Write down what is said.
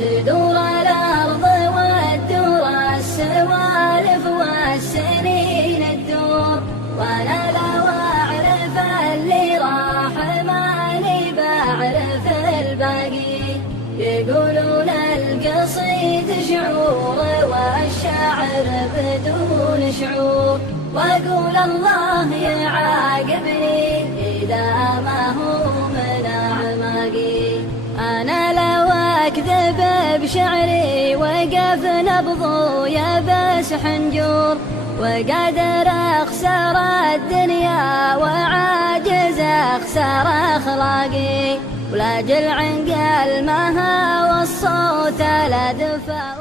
تدور الأرض والدور السوالف والسنين الدور، وأنا لو أعرف اللي راح ماني بعرف الباقي. يقولون القصيد شعور والشعر بدون شعور، وأقول الله يعاقبني إذا ما هو من أعماقي. أنا لو أكذب بشعري وقف نبض يبس حنجور، وقادر أخسر الدنيا وعاجز أخسر أخلاقي، ولاجل عنق المها والصوت لا دفع.